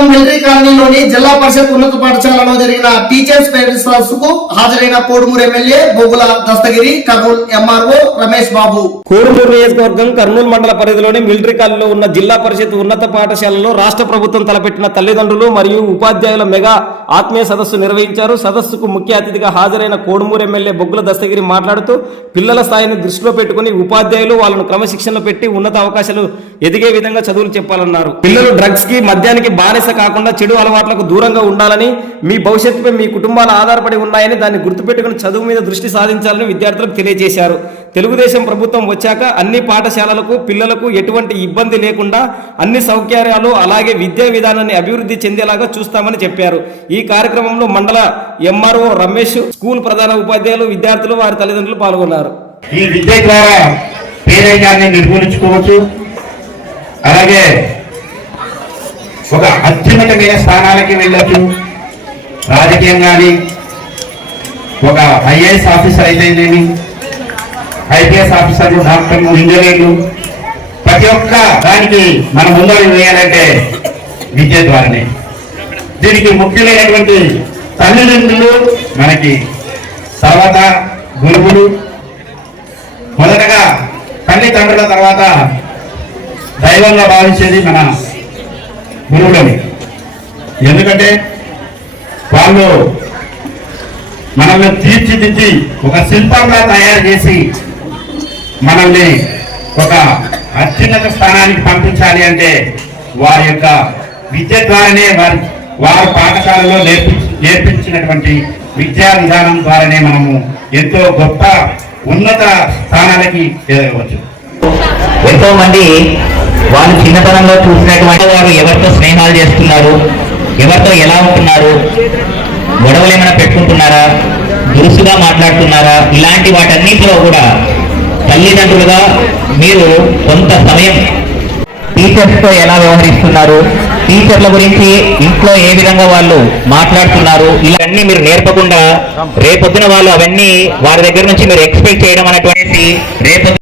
మండలం మిలిటరీ కాలనీలోని జిల్లా పరిషత్ ఉన్నత పాఠశాలలో జరిగిన టీచర్స్ పేరెంట్స్ సదస్సుకు హాజరైన కోడుమూరు ఎమ్మెల్యే బొగుల దస్తగిరి, కర్నూలు ఎంఆర్ఓ రమేష్ బాబు. కోడుమూరు నియోజకవర్గం కర్నూలు మండల పరిధిలోని మిలిటరీ కాలనీలో ఉన్న జిల్లా పరిషత్ ఉన్నత పాఠశాలలో రాష్ట్ర ప్రభుత్వం తలపెట్టిన తల్లిదండ్రులు మరియు ఉపాధ్యాయుల మెగా ఆత్మీయ సదస్సు నిర్వహించారు. సదస్సుకు ముఖ్య అతిథిగా హాజరైన కోడుమూరు ఎమ్మెల్యే బొగుల దస్తగిరి మాట్లాడుతూ పిల్లల స్థాయిని దృష్టిలో పెట్టుకుని ఉపాధ్యాయులు వాళ్ళను క్రమశిక్షణలో పెట్టి ఉన్నత అవకాశాలు ఎదిగే విధంగా చదువులు చెప్పాలన్నారు. పిల్లలు డ్రగ్స్ కి మద్యానికి బానిస కాకుండా చెడు అలవాట్లకు దూరంగా ఉండాలని, మీ భవిష్యత్తుపై మీ కుటుంబాలు ఆధారపడి ఉన్నాయని దాన్ని గుర్తుపెట్టుకుని చదువు మీద దృష్టి సాధించాలని విద్యార్థులకు తెలియజేశారు. తెలుగుదేశం ప్రభుత్వం వచ్చాక అన్ని పాఠశాలలకు పిల్లలకు ఎటువంటి ఇబ్బంది లేకుండా అన్ని సౌకర్యాలు అలాగే విద్యా విధానాన్ని అభివృద్ధి చెందేలాగా చూస్తామని చెప్పారు. ఈ కార్యక్రమంలో మండల ఎంఆర్ఓ రమేష్, స్కూల్ ప్రధాన ఉపాధ్యాయులు, విద్యార్థులు, వారి తల్లిదండ్రులు పాల్గొన్నారు. ఈ విద్య ద్వారా పేదరికాన్ని నిర్మూలించుకోవచ్చు, అలాగే ఒక అత్యున్నతమైన స్థానాలకి వెళ్ళచ్చు. రాజకీయం కానీ ఒక ఐఏఎస్ ఆఫీసర్ అయితేనేమి, ఐపీఎస్ ఆఫీసర్లు, డాక్టర్లు, ఇంజనీర్లు, ప్రతి ఒక్క దానికి మనం ముందడుగు వేయాలంటే విద్య ద్వారానే. దీనికి ముఖ్యమైనటువంటి తల్లిదండ్రులు మనకి, తర్వాత గురువులు. మొదటగా తల్లిదండ్రుల తర్వాత దైవంగా భావించేది మన గురువులని. ఎందుకంటే వాళ్ళు మనల్ని తీర్చిదిద్ది ఒక శిల్పంగా తయారు చేసి మనల్ని ఒక అత్యున్నత స్థానానికి పంపించాలి అంటే వారి యొక్క విద్య ద్వారానే, వారి పాఠశాలలో నేర్పించినటువంటి విద్యా విధానం ద్వారానే మనము ఎంతో గొప్ప ఉన్నత స్థానాలకి ఎదగవచ్చు. ఎంతో మంది వాళ్ళు చిన్నతనంలో చూసినటువంటి వారు ఎవరితో స్నేహాలు చేస్తున్నారు, ఎవరితో ఎలా ఉంటున్నారు, గొడవలు ఏమైనా పెట్టుకుంటున్నారా, దురుసుగా మాట్లాడుతున్నారా, ఇలాంటి వాటన్నిటిలో కూడా తల్లిదండ్రులుగా మీరు కొంత సమయం టీచర్స్తో ఎలా వ్యవహరిస్తున్నారు, టీచర్ల గురించి ఇంట్లో ఏ విధంగా వాళ్ళు మాట్లాడుతున్నారు, ఇవన్నీ మీరు నేర్పకుండా రేపొద్దున వాళ్ళు అవన్నీ వారి దగ్గర నుంచి మీరు ఎక్స్పెక్ట్ చేయడం అనేటువంటి రేపు